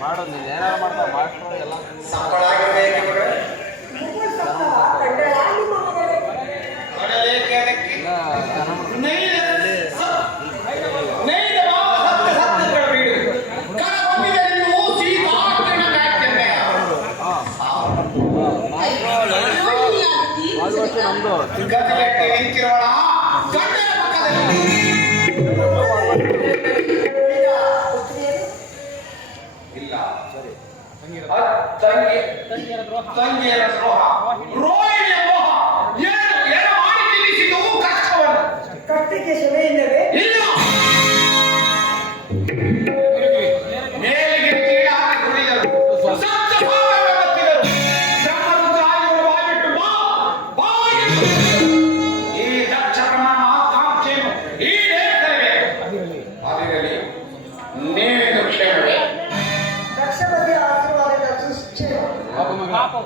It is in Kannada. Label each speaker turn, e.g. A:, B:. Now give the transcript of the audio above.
A: ಮಾಡೋದು ನೀನು ಏನಾರು ಮಾಡ್ತಾವ ಮಾಸ್ಟ್ರು ಎಲ್ಲ
B: ಸಂಬಳ ಆಗಿರ್ಬೇಕು ಇವಾಗ ಕಡಲೇಕೆ
A: ಇಲ್ಲ.
B: ಅದ್ ತಂಗಿ. ತಂಗಿಯರ ದ್ರೋಹ. ರೋಹಿಣಿಯ ಮೋಹ ಏನು ಏನು ಮಾಡಿ ತಿಳಿಸಿತು ಕಷ್ಟವನ್ನು.
C: ಕರ್ತಿಗೆ ಶಮೆಯಿಂದಲೇ
B: ಇಲ್ಲ. ಮೇಲಿಗೆ ಬ್ರಹ್ಮರುದ್ರ ಬಾಗಿಟ್ಟು ಬಾ ಬಾ ಎಂದು. లక్ష మంది
A: ఆశీర్వాదం
B: చూసి పాపం